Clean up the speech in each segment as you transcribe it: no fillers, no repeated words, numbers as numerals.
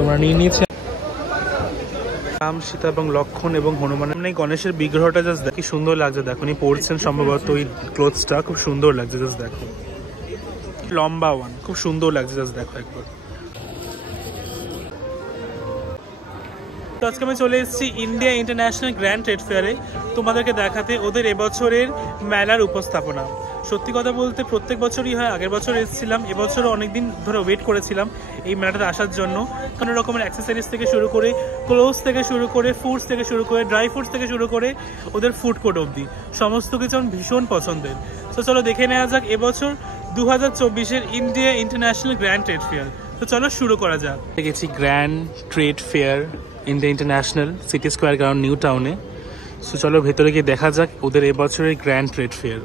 আমরা নিয়ে নিয়েছি রাম, সীতা এবং লক্ষণ এবং হনুমান। এই গণেশের বিগ্রহটা জাস্ট দেখি সুন্দর লাগছে, দেখো উনি পরছেন সম্ভবত ওই ক্লোথসটা, খুব সুন্দর লাগছে জাস্ট দেখো, লম্বা ওয়ান, খুব সুন্দর লাগছে জাস্ট দেখো একবার। তো আজকে আমি চলে এসেছি ইন্ডিয়া ইন্টারন্যাশনাল গ্র্যান্ড ট্রেড ফেয়ারে তোমাদেরকে দেখাতে ওদের এবছরের মেলার উপস্থাপনা। সত্যি কথা বলতে প্রত্যেক বছরই হয়, আগের বছর এসেছিলাম, এবছরও অনেকদিন ধরে ওয়েট করেছিলাম এই মেলাটাতে আসার জন্য। কোনো রকমের অ্যাক্সেসরিজ থেকে শুরু করে, ক্লোথস থেকে শুরু করে, ফুডস থেকে শুরু করে, ড্রাই ফ্রুটস থেকে শুরু করে ওদের ফুড কোর্ট অবধি সমস্ত কিছু আমার ভীষণ পছন্দের। তো চলো দেখে নেওয়া যাক এবছর 2024-এর India international grand trade fair. তো চলো শুরু করা যাক। গেছি grand trade fair India international, city square ground, new টাউনে। সো চলো ভেতরে গিয়ে দেখা যাক ওদের এবছরের গ্র্যান্ড ট্রেড ফেয়ার।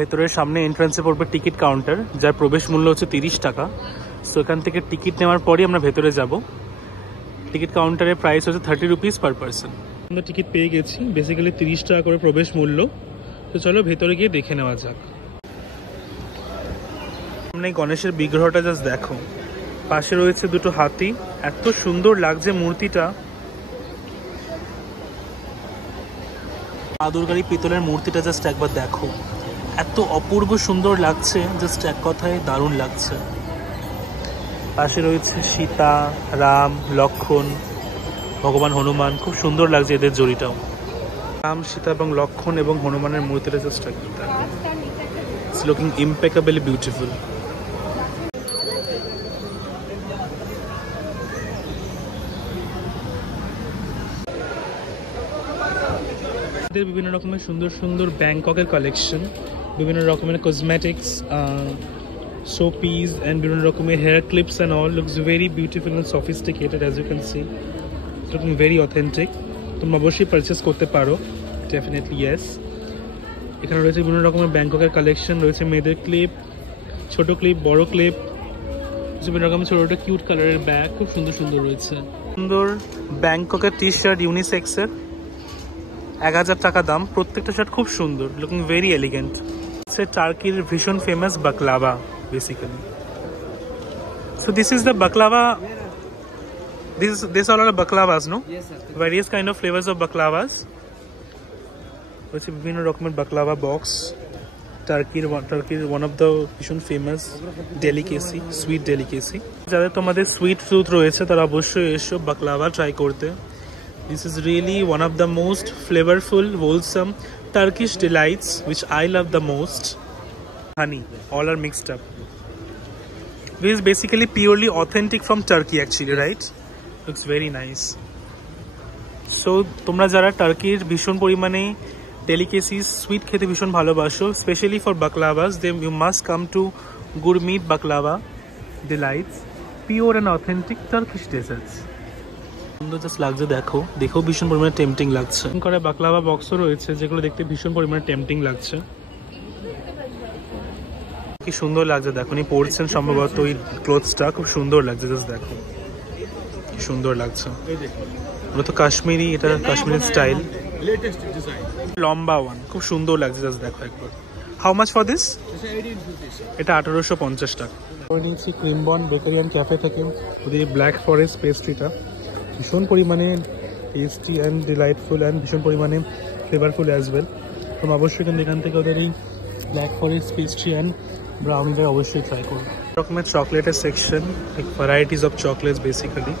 ভেতরের সামনে এন্ট্রান্সে পড়বে টিকিট কাউন্টার, যার প্রবেশ মূল্য হচ্ছে 30 টাকা। সো এখান থেকে টিকিট নেওয়ার পরই আমরা ভেতরে যাব। টিকিট কাউন্টারের প্রাইস হচ্ছে 30 রুপিস পার পার্সন। আমরা টিকিট পেয়ে গেছি, বেসিক্যালি 30 টাকা করে প্রবেশ মূল্য। তো চলো ভেতরে গিয়ে দেখে নেওয়া যাক। সামনে গণেশের বিগ্রহটা জাস্ট দেখো, পাশে রয়েছে দুটো হাতি, এত সুন্দর লাগছে মূর্তিটা। মা দুর্গার পিতলের মূর্তিটা জাস্ট একবার দেখো, এত অপূর্ব সুন্দর লাগছে, জাস্ট এক কথায় দারুণ লাগছে। পাশে রয়েছে সীতা, রাম, লক্ষণ, ভগবান হনুমান, খুব সুন্দর লাগছে এদের জড়িটাও। রাম, সীতা এবং লক্ষণ এবং হনুমানের মূর্তিটা জাস্ট একবার দেখো, ইটস লুকিং ইম্পেকেবলি বিউটিফুল। বিভিন্ন রকমের সুন্দর সুন্দর ব্যাংককের কালেকশন, বিভিন্ন রকমের কসমেটিক্স, সোপিস অ্যান্ড বিভিন্ন রকমের hair clips and all looks very beautiful and sophisticated, as you can see looking very authentic. তোমরা অবশ্যই পারচেস করতে পারো, ডেফিনেটলি ইয়েস। এখানে রয়েছে বিভিন্ন রকমের ব্যাংককের কালেকশন, রয়েছে মেয়েদের ক্লিপ, ছোট ক্লিপ, বড় ক্লিপ, বিভিন্ন রকমের ছোটো ছোটো কিউট কালারের ব্যাগ, খুব সুন্দর সুন্দর রয়েছে। সুন্দর ব্যাংককের টি শার্ট ইউনিসেক্সের, 1000 টাকা দাম, প্রত্যেকটা শার্ট খুব সুন্দর, লুকিং ভেরি এলিগেন্ট। সে টার্কির ভীষণ famous baklava basically. So this is the baklava, this all are baklavas, no? Yes, sir. Various kind of flavors of baklavas. রয়েছে বিভিন্ন রকমের বাকলাভা বক্স, টার্কির ওয়ান অফ দ্য ভীষণ ফেমাস ডেলিকেসি, সুইট ডেলিকেসি। যাদের তোমাদের sweet tooth রয়েছে তারা অবশ্যই এসো বাকলাভা ট্রাই করতে। This is really one of the most flavorful, wholesome Turkish delights which I love the most. Honey, all are mixed up. This is basically purely authentic from Turkey actually, right? Looks very nice. So, তোমরা যারা টার্কির ভীষণ পরিমাণে delicacies, sweet খেতে ভীষণ ভালোবাসো, especially for baklavas, then you must come to Gurmeet Baklava Delights, pure and authentic Turkish desserts. সুন্দর just লাগছে দেখো, দেখেও ভীষণ পরিমাণে টেম্পটিং লাগছে। করে বাকলাভা বক্সও রয়েছে যেগুলো দেখতে ভীষণ পরিমাণে টেম্পটিং লাগছে। কি সুন্দর লাগছে দেখো, উনি পরছেন সম্ভবত ওই ক্লোথসটা, খুব সুন্দর লাগছে জাস্ট দেখো, কি সুন্দর লাগছে। ওটা তো কাশ্মীরি, এটা কাশ্মীরি স্টাইল, লেটেস্ট ডিজাইন, লম্বা ওয়ান, খুব সুন্দর লাগছে জাস্ট দেখো একবার। How much for this? এটা 1850 টাকা। নিয়েছি ক্রিমবন বেকারি অ্যান্ড ক্যাফে থেকে ওদের ব্ল্যাক ফরেস্ট পেস্ট্রিটা, ভীষণ পরিমাণে টেস্টি অ্যান্ড ডিলাইটফুল অ্যান্ড ভীষণ পরিমাণে ফ্লেভারফুল অ্যাজ ওয়েল। তোমরা অবশ্যই কিন্তু এখান থেকে ওদের এই ব্ল্যাক ফরেস্ট পেস্ট্রি অ্যান্ড ব্রাউনিটা অবশ্যই ট্রাই করো। রকমের চকলেটের section, like varieties of chocolates basically.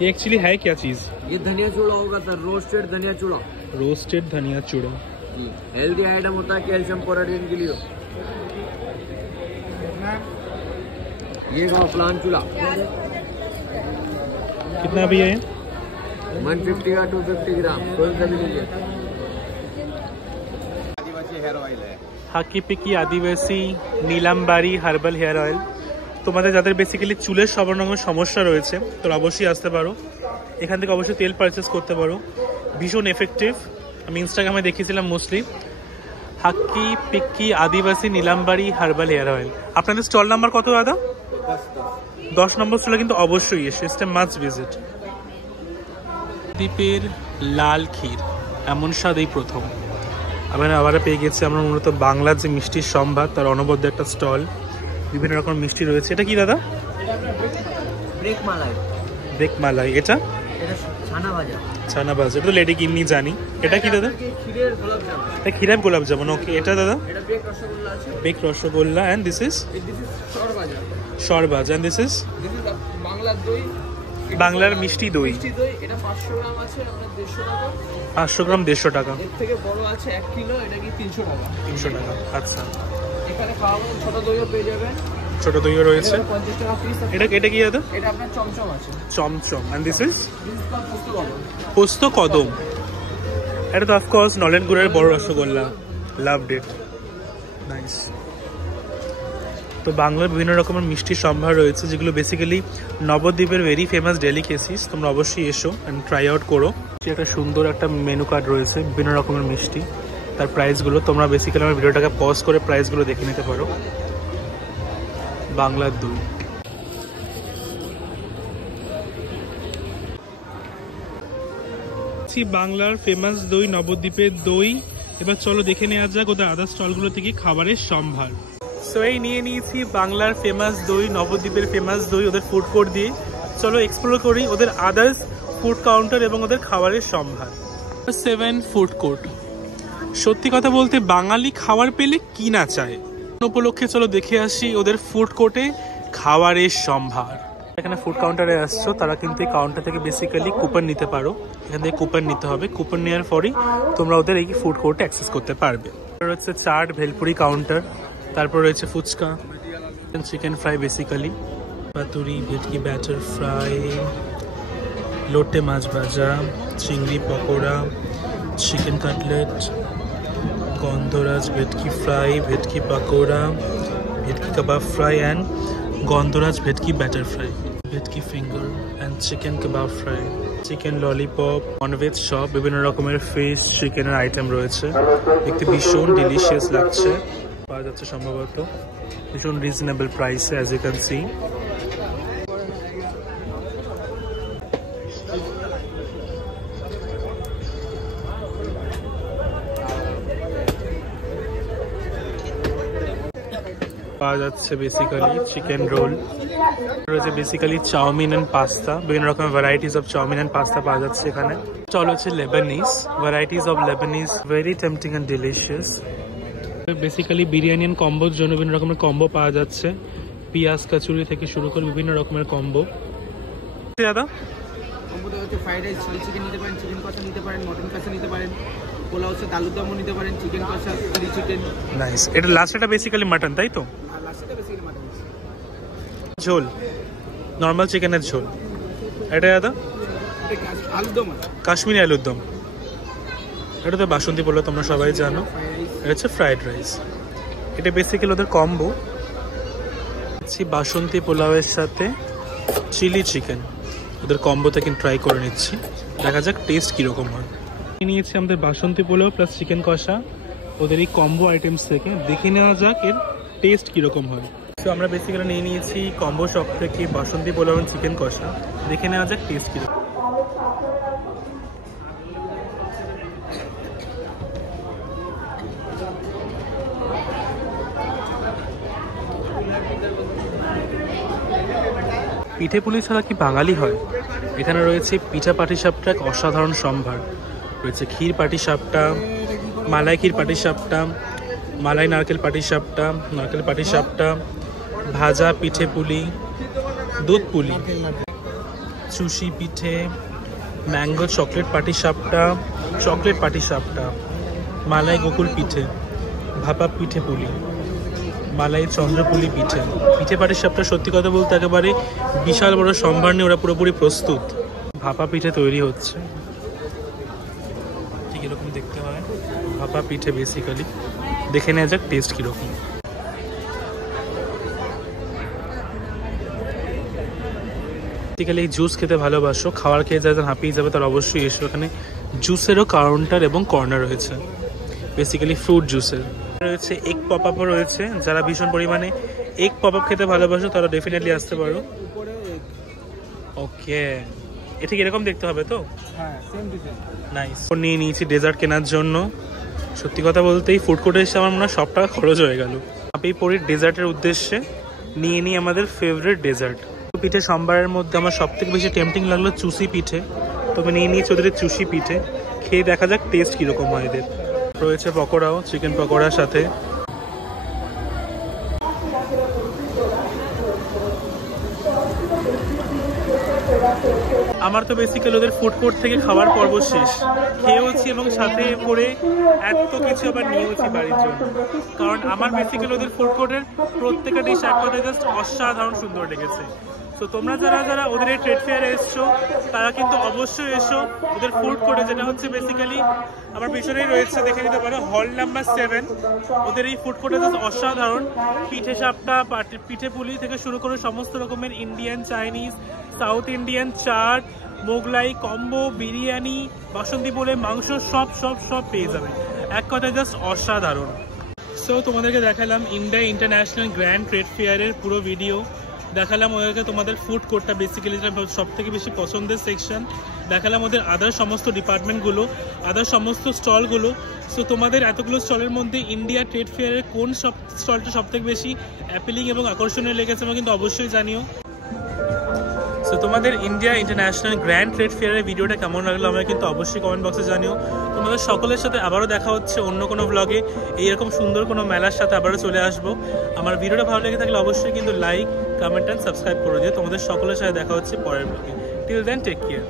ये एक्चुअली है क्या चीज? ये धनिया चूड़ा होगा सर, रोस्टेड धनिया चूड़ा। रोस्टेड धनिया चूड़ा हेल्दी आइटम होता है, कैल्शियम प्रोटीन के लिए। ये प्लान चूड़ा कितना भी है? 150 का 250 ग्राम, कोई सा भी लीजिए। आदिवासी हेयर ऑयल है, हाकी पिकी आदिवासी नीलाम्बारी हार्बल हेयर ऑयल। তোমাদের যাদের বেসিক্যালি চুলের সব রকমের সমস্যা রয়েছে তোরা অবশ্যই আসতে পারো, এখান থেকে অবশ্যই তেল পারচেস করতে পারো, ভীষণ এফেক্টিভ। আমি ইনস্টাগ্রামে দেখিয়েছিলাম মোস্টলি। হাক্কি পিক্কি আদিবাসী নীলাম্বারি হার্বাল হেয়ার অয়েল। আপনাদের স্টল নাম্বার কত দাদা? 10 নম্বর স্টলে কিন্তু অবশ্যই এসে মাস্ট ভিজিট। দ্বীপের লাল ক্ষীর, এমন স্বাদ এই প্রথম। আবার পেয়ে গেছি আমরা মূলত বাংলার যে মিষ্টির সম্ভার তার অনবদ্য একটা স্টল, বিভিন্ন রকম মিষ্টি রয়েছে। এটা কি দাদা? ব্রেক মালাই। ব্রেক মালাই। এটা ছানা ভাজা। ছানা ভাজা, এটা তো লেডি কিন্নি জানি। এটা কি দাদা? ক্ষীরের গোলাপ জামুন। এটা ক্ষীরের গোলাপ জামুন। ওকে, এটা দাদা? এটা বেক রসগোল্লা আছে। Bake rasgulla. And this is sarbhaja. Sarbhaja. And this is বাংলার দই। বাংলার মিষ্টি দই। মিষ্টি দই, এটা 500 গ্রাম আছে আপনার 150 টাকা। 500 গ্রাম 150 টাকা। এর থেকে বড় আছে 1 কিলো, এটা কি 300 টাকা। 300 টাকা। আচ্ছা, এখানে খাওয়াবো ছোট দইও পেয়ে যাবেন। ছোট দইও রয়েছে। 50 টাকা পিস। এটা কি দাদা? এটা আপনার চমচম আছে। চমচম। এন্ড দিস ইজ পোস্ত কদম। পোস্ত কদম। এটা তো অফকোর্স নলেন গুড়ের বড় রসগোল্লা। লাভড ইট। নাইস। তো বাংলার বিভিন্ন রকমের মিষ্টির সম্ভার রয়েছে, যেগুলো বেসিক্যালি নবদ্বীপের ভেরি ফেমাস ডেলিকেসিস। তোমরা অবশ্যই এসো অ্যান্ড ট্রাই আউট করো। একটা সুন্দর একটা মেনু কার্ড রয়েছে বিভিন্ন রকমের মিষ্টি, তার প্রাইসগুলো তোমরা বেসিক্যালি আমার ভিডিওটাকে পজ করে প্রাইসগুলো দেখে নিতে পারো। বাংলার দই। বাংলার ফেমাস দই, নবদ্বীপের দই। এবার চলো দেখে নেওয়া যাক ওদের আদার স্টলগুলো থেকে খাবারের সম্ভার। সো এই নিয়ে নিয়েছি বাংলার ফেমাস দই, নবদ্বীপের ফেমাস দই, ওদের ফুড কোর্ট দিয়ে। চলো এক্সপ্লোর করি ওদের আদার্স ফুড কাউন্টার এবং ওদের খাবারের সম্ভার। 7 ফুড কোর্ট। সত্যি কথা বলতে বাঙালি খাবার পেলে কি না চায়। উপলক্ষে চলো দেখে আসি ওদের ফুড কোর্টে খাবারের সম্ভার। এখানে ফুড কাউন্টারে আসছো, তারা কিন্তু এই কাউন্টার থেকে বেসিক্যালি কুপন নিতে পারো। এখান থেকে কুপন নিতে হবে, কুপন নেওয়ার পরই তোমরা ওদের এই ফুড কোর্টে অ্যাক্সেস করতে পারবে। রয়েছে চাট, ভেলপুরি কাউন্টার, তারপর রয়েছে ফুচকা, চিকেন ফ্রাই বেসিক্যালি, পাতুরি, ভেটকি ব্যাটার ফ্রাই, লোটে মাছ ভাজা, চিংড়ি পকোড়া, চিকেন কাটলেট, গন্ধরাজ ভেটকি ফ্রাই, ভেটকি পকোড়া, ভেটকি কাবাব ফ্রাই অ্যান্ড গন্ধরাজ ভেটকি ব্যাটার ফ্রাই, ভেটকি finger and chicken kebab fry, chicken lollipop, non veg shop, বিভিন্ন রকমের ফিশ, চিকেনের আইটেম রয়েছে। দেখতে ভীষণ ডিলিশিয়াস লাগছে, পাওয়া যাচ্ছে সম্ভবত ভীষণ রিজনেবল প্রাইসে, অ্যাজ ইউ ক্যান সি। পাওয়া যাচ্ছে বেসিক্যালি চিকেন রোল, রয়েছে বেসিক্যালি চাউমিন অ্যান্ড পাস্তা, বিভিন্ন রকমের varieties of chowmein and pasta পাওয়া যাচ্ছে এখানে। চল হচ্ছে Lebanese, varieties of Lebanese, very tempting and delicious. Basically biryani and কম্বোর জন্য বিভিন্ন রকমের কম্বো পাওয়া যাচ্ছে, পিঁয়াজ কাচুরি থেকে শুরু করে বিভিন্ন রকমের কম্বো। দাদা কম্বোতে হচ্ছে ফ্রাইড রাইস, চিলি চিকেন নিতে পারেন, চিকেন কষা নিতে পারেন, মটন কষা নিতে পারেন, পোলাও হচ্ছে আলুর দমও নিতে পারেন, চিকেন কষা, চিলি চিকেন। নাইস। এটা লাস্টটা বেসিক্যালি মাটন, তাই তো? আর লাস্টটা বেসিক্যালি মাটন ঝোল, নর্মাল চিকেনের ঝোল। এটা দাদা আলুর দম, কাশ্মীরি আলুর দম। এটা তো বাসন্তী পোলাও, তোমরা সবাই জানো। এটা হচ্ছে ফ্রাইড রাইস। এটা বেসিক্যালি ওদের কম্বো, বাসন্তী পোলাওয়ের সাথে চিলি চিকেন, ওদের কম্বো থেকে ট্রাই করে নিচ্ছি, দেখা যাক টেস্ট কীরকম হয়। নিয়েছি আমাদের বাসন্তী পোলাও প্লাস চিকেন কষা ওদের এই কম্বো আইটেমস থেকে, দেখে নেওয়া যাক এর টেস্ট কীরকম হয়। তো আমরা বেসিক্যালি নিয়ে নিয়েছি কম্বো শপ থেকে বাসন্তী পোলাও এবং চিকেন কষা, দেখে নেওয়া যাক টেস্ট কীরকম। পিঠে পুলি ছাড়া কি বাঙালি হয়? এখানে রয়েছে পিঠা পাটিসাপটা, এক অসাধারণ সম্ভার রয়েছে। ক্ষীর পাটিসাপটা, মালাই ক্ষীর পাটিসাপটা, মালাই নারকেল পাটিসাপটা, নারকেল পাটিসাপটা, ভাজা পিঠে পুলি, দুধ পুলি, চুষি পিঠে, ম্যাঙ্গো চকলেট পাটিসাপটা, চকলেট পাটিসাপটা, মালাই গোকুল পিঠে, ভাপা পিঠে পুলি, মালাই চন্দ্রপুলি পিঠে। পিঠে পাটিসাপটা সত্যি কথা বলতে একেবারে বিশাল বড় সম্ভার নিয়ে ওরা পুরোপুরি প্রস্তুত। ভাপা পিঠে তৈরি হচ্ছে, ঠিক এরকম দেখতে হয় ভাপা পিঠে বেসিক্যালি, দেখে নেওয়া যাক টেস্ট কীরকম। বেসিক্যালি জুস খেতে ভালোবাসো, খাবার খেয়ে যারা হাঁপিয়ে যাবে তার অবশ্যই এসো। এখানে জুসেরও কাউন্টার এবং কর্নার রয়েছে, বেসিক্যালি ফ্রুট জুসের রয়েছে। এগ পপ আপও রয়েছে, যারা ভীষণ পরিমাণে এগ পপ আপ খেতে ভালোবাসো তারা ডেফিনেটলি আসতে পারো। ওকে, এটা কি এরকম দেখতে হবে তো? হ্যাঁ, সেম টু সেম। নাইস। নিয়ে নিয়েছি ডেজার্ট কেনার জন্য। সত্যি কথা বলতে এই ফুড কোর্টে এসে আমার মনে হয় সব টাকা খরচ হয়ে গেল। আমি পড়ি ডেজার্টের উদ্দেশ্যে নিয়ে নিই আমাদের ফেভারিট ডেজার্ট। পিঠে সম্বারের মধ্যে আমার সবথেকে বেশি টেম্পটিং লাগলো চুষি পিঠে। তো আমি নিয়ে নিয়েছি ওদের চুষি পিঠে, খেয়ে দেখা যাক টেস্ট কীরকম হয় এদের। রয়েছে পকোড়াও, চিকেন পকোড়ার সাথে। আমার তো বেসিক্যালি ওদের ফুড কোর্ট থেকে খাবার পর্ব শেষ, খেয়েওছি এবং সাথে করে এত কিছু আবার নিয়েওছি বাড়ির জন্য। কারণ আমার বেসিক্যালি ওদের ফুড কোর্টের প্রত্যেকটা ডিশ এক কথায় জাস্ট অসাধারণ সুন্দর লেগেছে। তো তোমরা যারা যারা ওদের এই ট্রেড ফেয়ারে এসছো তারা কিন্তু অবশ্যই এসো ওদের ফুড কোর্টে, যেটা হচ্ছে বেসিক্যালি আমার পিছনেই রয়েছে, দেখে নিতে পারো, হল নাম্বার 7। ওদের এই ফুড কোর্টে জাস্ট অসাধারণ। পিঠে সাপটা, পিঠে পুলি থেকে শুরু করে সমস্ত রকমের Indian, Chinese, South Indian, chaat, Mughlai, combo, biryani, বাসন্তী বলে মাংস, সব সব সব পেয়ে যাবে। এক কথায় জাস্ট অসাধারণ। সো তোমাদেরকে দেখালাম ইন্ডিয়া ইন্টারন্যাশনাল গ্র্যান্ড ট্রেড ফেয়ারের পুরো ভিডিও। দেখালাম ওদেরকে তোমাদের ফুড কোর্টটা বেসিক্যালি যেটা সব থেকে বেশি পছন্দের সেকশন। দেখালাম ওদের আদার সমস্ত ডিপার্টমেন্টগুলো, আদার সমস্ত স্টলগুলো। সো তোমাদের এতগুলো স্টলের মধ্যে ইন্ডিয়া ট্রেড ফেয়ারের কোন স্টলটা সব থেকে বেশি অ্যাপিলিং এবং আকর্ষণীয় লেগেছে আমাকে কিন্তু অবশ্যই জানিও। সো তোমাদের ইন্ডিয়া ইন্টারন্যাশনাল গ্র্যান্ড ট্রেড ফেয়ারের ভিডিওটা কেমন লাগলো আমাকে কিন্তু অবশ্যই কমেন্ট বক্সে জানিও। তোমাদের সকলের সাথে আবারও দেখা হচ্ছে অন্য কোনো ব্লগে। এইরকম সুন্দর কোনো মেলার সাথে আবারও চলে আসবো। আমার ভিডিওটা ভালো লেগে থাকলে অবশ্যই কিন্তু লাইক, কমেন্ট অ্যান্ড সাবস্ক্রাইব করে দিও। তোমাদের সকলের সাথে দেখা হচ্ছে পরের ব্লগে। Till then, take care.